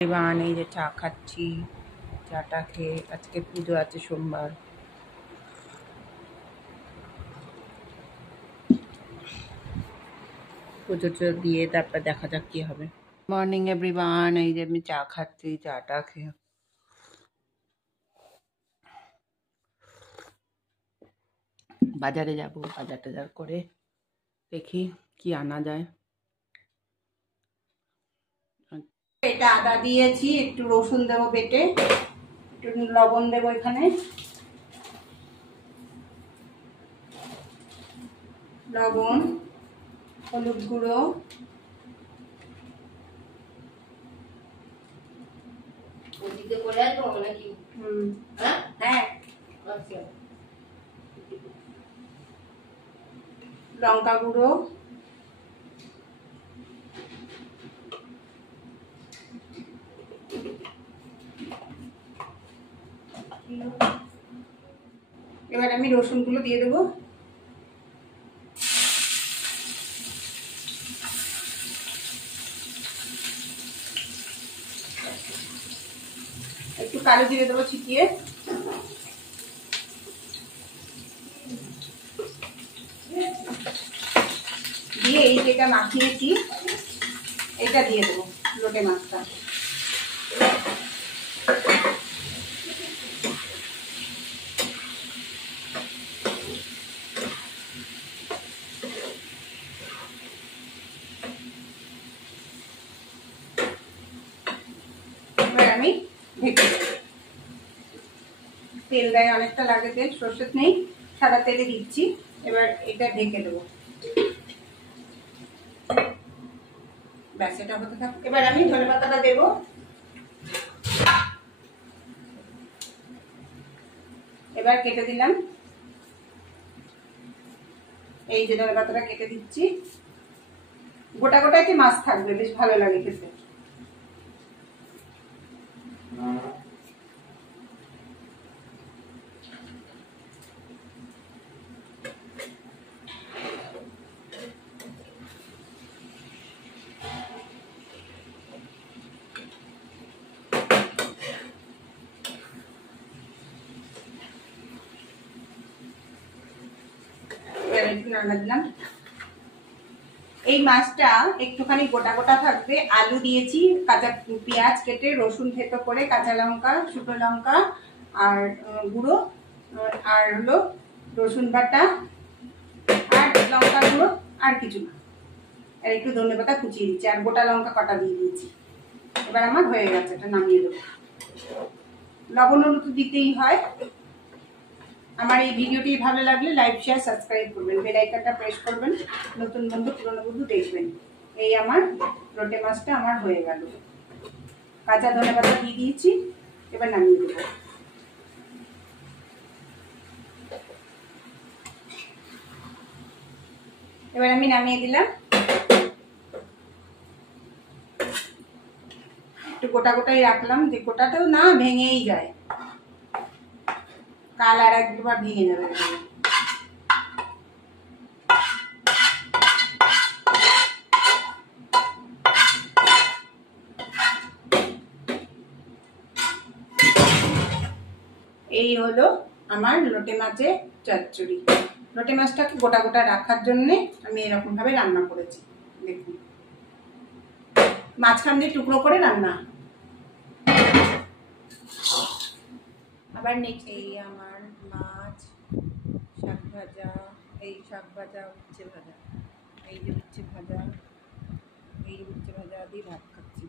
এবার এই যে চা খাচ্ছি, চাটা খেয়ে আজকে পুজো আছে সোমবার। পুজো দিয়ে তারপর দেখা যাক কি হবে। মর্নিং এভরিওয়ান, এই যে আমি চা খাচ্ছি, চাটা খেয়ে বাজারে যাব, বাজার টাজার করে দেখি কি আনা যায়। এটা আদা দিয়েছি, একটু রসুন দেবো বেটে, একটু লবণ দেবো এখানে, লবণ, হলুদ গুঁড়ো, হ্যাঁ লঙ্কা গুঁড়ো, এবার আমি রসুনগুলো দিয়ে দেবো। একটু কালো জিরে দেবো ছিটিয়ে, দিয়ে এই যেটা মাখিয়েছি এটা দিয়ে দেবো লোটে মাছটা। এবার আমি ঢেকে দেবো। তেল দেয় অনেকটা লাগে, তেল সর্ষের নেই, সাদা তেলে দিচ্ছি। এবার এটা ঢেকে দেবো, ব্যাস এটা হতে থাকুক। এবার আমি ধনেপাতাটা দেবো, এবার কেটে দিলাম, এই যে ধনেপাতাটা কেটে দিচ্ছি। গোটা গোটা একটি মাছ থাকবে, বেশ ভালো লাগে খেতে। দিলাম এই মাছটা একটুখানি গোটা গোটা থাকবে। আলু দিয়েছি, কাঁচা পেঁয়াজ কেটে, রসুন থেতো করে, কাঁচা লঙ্কা, শুকনো লঙ্কা আর গুঁড়ো, আর হলো রসুন বাটা আর লঙ্কা গুঁড়ো, আর কিছু না, আর একটু ধনেপাতা কুচিয়ে দিচ্ছি, আর গোটা লঙ্কা কাটা দিয়ে দিয়েছি। এবার আমার হয়ে গেছে, এটা নামিয়ে দেবো। লবণ হলুদ তো দিতেই হয়। আমার এই ভিডিওটি ভালো লাগলে লাইক শেয়ার সাবস্ক্রাইব করবেন, বেল আইকনটা প্রেস করবেন, নতুন বন্ধু পুরনো বন্ধু দেখবেন। এই আমার লোটে মাছটা আমার হয়ে গেল। কাঁচা ধনেপাতা দিয়ে দিয়েছি, এবার নামিয়ে দেবো। এবার আমি নামিয়ে দিলাম। একটু গোটা গোটাই রাখলাম, যে গোটাটাও না ভেঙেই যায়, কাল আর একবার ভেঙে যাবে। এই হলো আমার লোটে মাছের চচ্চড়ি। লোটে মাছটাকে গোটা গোটা রাখার জন্য আমি এরকম ভাবে রান্না করেছি। দেখুন, মাঝখান দিয়ে টুকরো করে রান্না। আবার নেক্সট, এই আমার মাছ, শাক ভাজা, এই শাক ভাজা, উচ্ছে ভাজা, এই যে উচ্ছে ভাজা, এই উচ্ছে ভাজা দিয়ে ভাত খাচ্ছি।